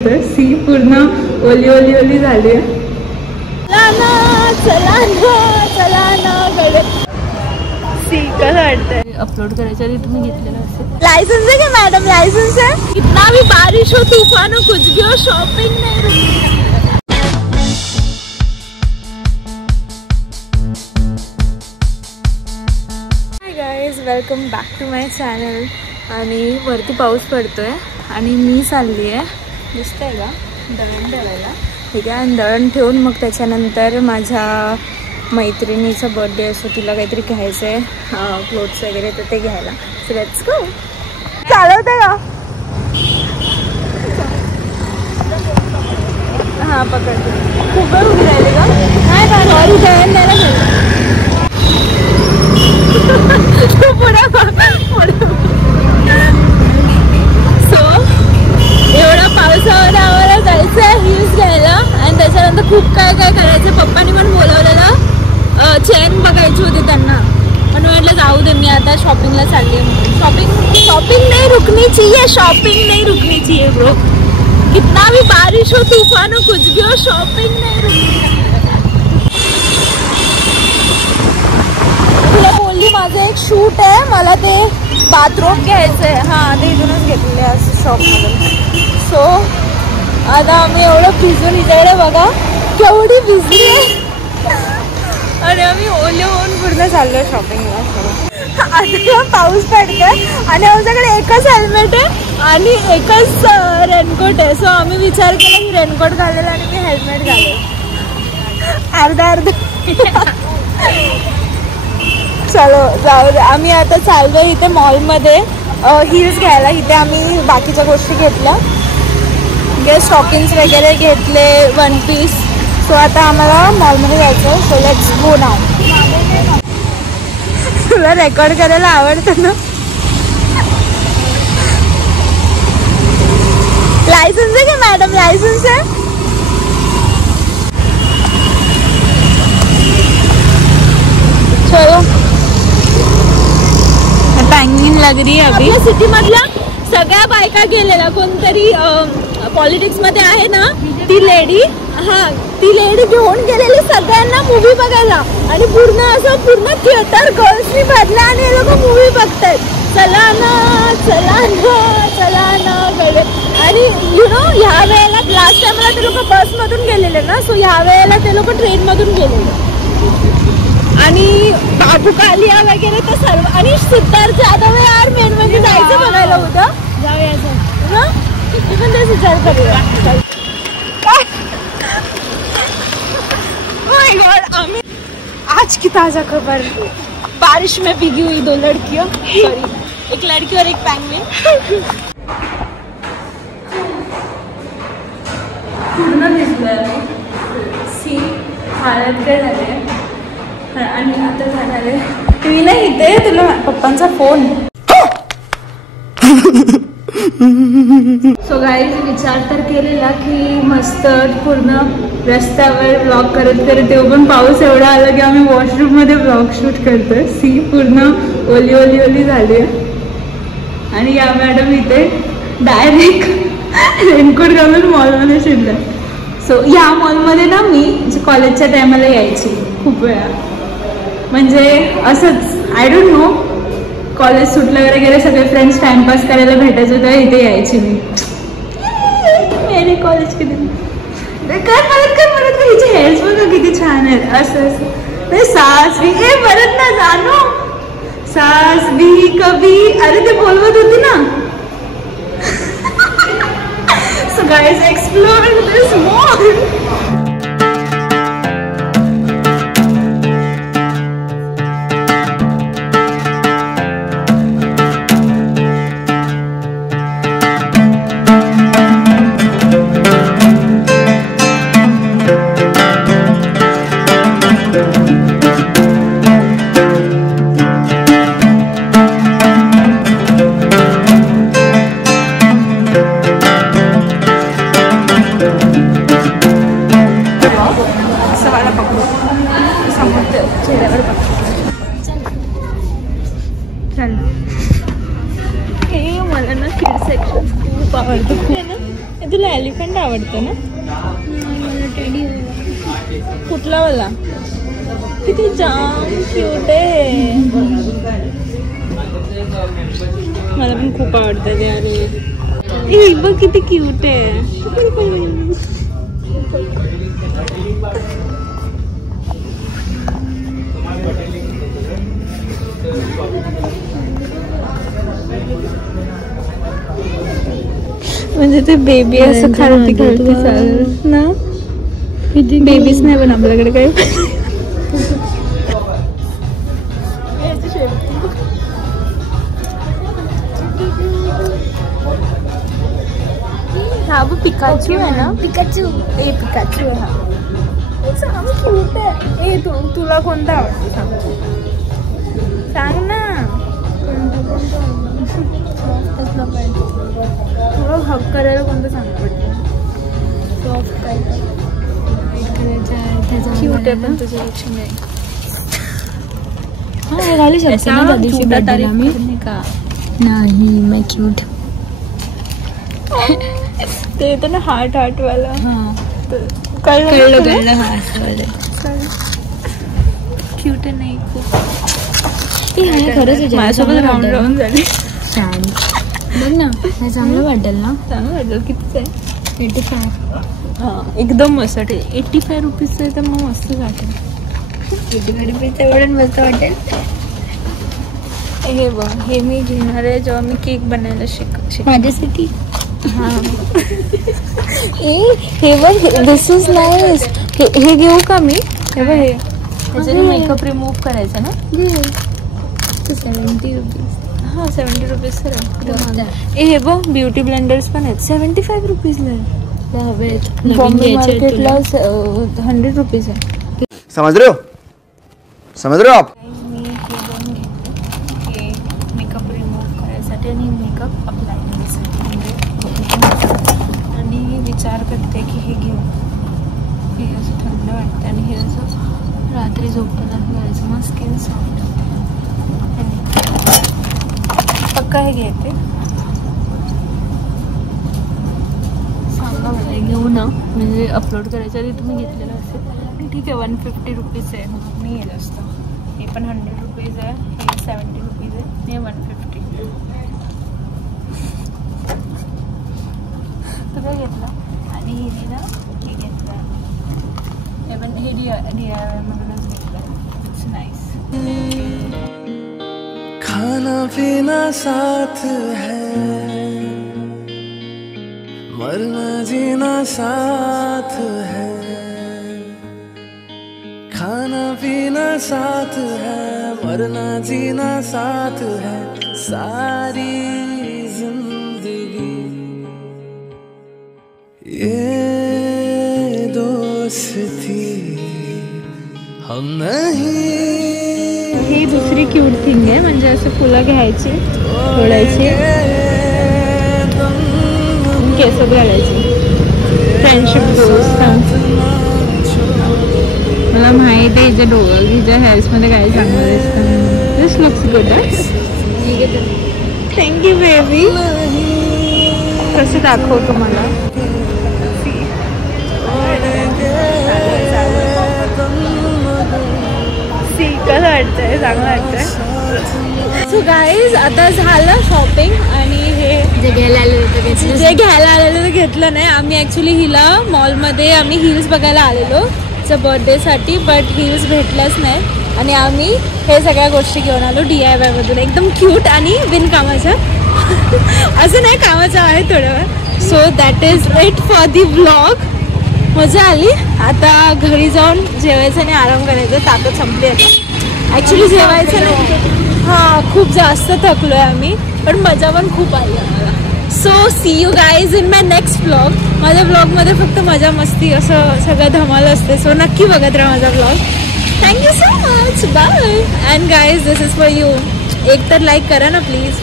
सी पूर्ण ओली ओली ओली झाली आहे. सी कसं वाटतंय? अपलोड करायच्या आधी तुम्ही घेतलेलं असेल. लाइसेंस है क्या मैडम? लाइसेंस है? कितना भी बारिश हो, तूफान हो, कुछ भी हो, शॉपिंग नहीं रुकनी. Hi guys, welcome back to my channel. आणि वरती पाऊस पडतोय आणि मी चालली आहे, दिसतंय का, दळण ठेवायला. ठीक आहे, आणि दळण ठेवून मग त्याच्यानंतर माझ्या मैत्रिणीचा बर्थडे असतो, तिला काहीतरी घ्यायचं आहे, क्लोथ्स वगैरे, तर ते घ्यायला. So let's go. चालवते का? हां, पकडते. खूप वेळ उभी राहिली का? नाही का, लॉरी दळण द्यायला गेलं. सो एवढा पावसावर आम्हाला जायचं आहे हिल्स घ्यायला, आणि त्याच्यानंतर खूप काय काय करायचं. पप्पांनी पण बोलवलेलं, चेन बघायची होती त्यांना, म्हणून म्हटलं जाऊ दे, मी आता शॉपिंगला चालली आहे. शॉपिंग नहीं रुकनी चाहिए, शॉपिंग नहीं रुकनी चाहिए ब्रो. कितना भी बारिश हो, तूफान हो, कुछ भी हो, शॉपिंग नहीं रुकनी. तुला बोलली माझं एक शूट आहे, मला ते बाथरूम घ्यायचं आहे. हां, ते इथूनच घेतलेलं आहे असं शॉपमधून. सो आता आम्ही एवढं भिजून इकडे बघा, केवढी भिजली आहे, आणि आम्ही ओले होऊन पूर्ण चाललो शॉपिंगला. आता पाऊस पडतोय आणि आमच्याकडे एकच हेल्मेट आहे आणि एकच रेनकोट आहे. सो आम्ही विचार केला की रेनकोट घालेल आणि मी हेल्मेट घालेल, अर्धा चलो जाऊ दे. आम्ही आता चाललो इथे मॉलमध्ये हिल्स घ्यायला. इथे आम्ही बाकीच्या गोष्टी घेतल्या, स्टॉकिंग्स वगैरे घेतले, वन पीस. सो आता आम्हाला मॉलमध्ये जायचं. सो लेट्स गो नाव. तुला रेकॉर्ड करायला आवडतं ना? लायसन्स आहे का मॅडम? लायसन्स है? चलो, पैंगिन लग रही है अभी. सिटी मधला सगळ्या बायका गेलेला, कोणतरी पॉलिटिक्स मध्ये आहे ना ती लेडी, हा ती लेडी घेऊन गेलेली सगळ्यांना मूवी बघायला, आणि पूर्ण थिएटर गर्ल्सनी भरला आणि हे लोक मूवी बघतायत. चला ना चला ना चला ना कडे. आणि यु नो ह्या वेळेला लास्ट टाइमला ते लोक बसमधून गेलेले ना, सो ह्या वेळेला ते लोक ट्रेनमधून गेलेले. आणि बाबू कालिया वगैरे तर सर्व, आणि सिद्धार्थ जाधव यार मेन म्हणजे जायचं बघायला होतं. जाऊयाचं ना, मी पण तेच विचार करूया. आम्ही आज की ताजा खबर, बारिश में भीगी हुई दो लड़कियां, सॉरी एक लड़की और एक पैंगुइन. पूर्ण भिजलोय. सी हालत काय झाले, आणि आता जाणार आहे. तुम्ही नाही इथे, तुला पप्पांचा फोन. सो गाईज, विचार तर केलेला की मस्त पूर्ण रस्त्यावर ब्लॉग करत करत, तेव्हा पण पाऊस एवढा आला की आम्ही वॉशरूममध्ये ब्लॉग शूट करतोय. सी पूर्ण ओली ओली ओली झाली आहे, आणि या मॅडम इथे डायरेक्ट रेनकोट घालून मॉलमध्ये शिरल्या. सो या मॉलमध्ये ना मी कॉलेजच्या टायमाला यायची खूप वेळा, म्हणजे असंच आय डोंट नो, कॉलेज सुटलं वगैरे सगळे फ्रेंड्स टाइमपास करायला भेटायचं होतं, इथे यायची मी. मेरे कॉलेज के दिन परत हिचे हेअर्स बघा किती छान आहेत. असं सास भी ए परत ना जानो, सास भी कभी, अरे ते बोलवत होती ना. So guys, explore this mall. पण आवडतं ना? कुठला वाला? किती जाम क्यूट आहे. मला पण खूप आवडतं ते. अरे बघ किती क्यूट आहे. म्हणजे ते बेबी असं खालती चालत ना. बेबीच नाही पण आपल्याकडे काही. हा वो पिकाचू आहे ना. पिकाचू आहे हा. क्यूट आहे. तुला कोणता आवडतो सांग ना. तुला हक करायला कोणतं सांग पडतं. सॉफ्ट काय क्यूट आहे पण तुझ्यापेक्षा नाही. हाँ घालू शकते ना. दिवशी बर्थडेला मी का नाही मैं क्यूट. ते येतं ना हार्ट वाला. हाँ कळलं हाँ असं क्यूट आहे. नाही खूप खरंच माझ्यासोबत राहून झाली. छान बघ ना. हे चांगलं वाटेल ना. चांगलं वाटेल. कितीच आहे? 85. हां एकदम मस्त वाटेल. 85 रुपीजचं आहे तर मग मस्त वाटेल. 85 रुपीजचं एवढं मस्त वाटेल. हे बघ हे मी घेणार आहे जेव्हा मी केक बनायला शिक माझ्यासाठी. हां हे बघ दिस इज नाईस. हे घेऊ का मी? हे बघ हे त्याच्याने मेकअप रिमूव्ह करायचा ना. 70 रुपीज. हां 70 रुपीज तर आहे. हे बघ ब्युटी ब्लेंडर्स पण आहेत 75 रुपीजला आहे. हवेत बॉम्बे मार्केटला 100 रुपीज आहे. समझ रहे हो आप? मी हे दोन घेतले. हे मेकअप रिमूव्ह करायसाठी आणि मेकअप अप्लाय करायसाठी. आणि विचार करते की हे घेऊ. हे असं थंड वाटतं आणि हे असं रात्री झोपताना करायचं मग स्किन सॉफ्ट होते. पक्का हे घेते. सांगा मला घेऊ ना. म्हणजे अपलोड करायच्या आधी तुम्ही घेतलेलं असेल. ठीक आहे 150 रुपीज आहे म्हणून नाही आहे जास्त. हे पण 100 रुपीज आहे. हे 70 रुपीज आहे. हे 150. तू काय घेतलं? आणि हे ना हे घेतलं. हे पण हे DIY म्हणूनच घेतलं. It's nice. खाना पीना साथ है, मरना जीना साथ है. खाना पीना साथ है, मरना जीना साथ है. सारी जिंदगी ये दोस्ती हम नहीं. ही दुसरी क्यूट थिंग आहे. म्हणजे असं फुलं घ्यायची तोडायची केसात घालायची. फ्रेंडशिप मला माहिती आहे हिच्या हेअर्समध्ये काय चांगलं दिसतं. This looks good. Thank you baby. कसं दाखव तुम्हाला. कसं वाटतंय? चांगलं वाटतंय. सो गाईज आता झालं शॉपिंग. आणि हे जे घ्यायला आलेलं ते घेतलं नाही. आम्ही ॲक्च्युली हिला मॉलमध्ये आम्ही हिल्स बघायला आलेलो तिच्या बर्थडेसाठी. बट हिल्स भेटल्याच नाही. आणि आम्ही हे सगळ्या गोष्टी घेऊन आलो DIY मधून. एकदम क्यूट आणि बिनकामाच्या. असं नाही कामाचं आहे थोडं. So that is it for the vlog. मजा आली. आता घरी जाऊन जेवायचं आणि आराम करायचं. ताकद संपली आता. ॲक्च्युली जेवायचं नाही. हां खूप जास्त थकलो आहे आम्ही. पण मजा पण खूप आली आम्हाला. So see you guys in my next vlog. माझ्या व्लॉगमध्ये फक्त मजा मस्ती असं सगळं धमाल असते. सो नक्की बघत राहा माझा vlog. Thank you so much. Bye. And guys this is for you. एक तर लाईक करा ना प्लीज.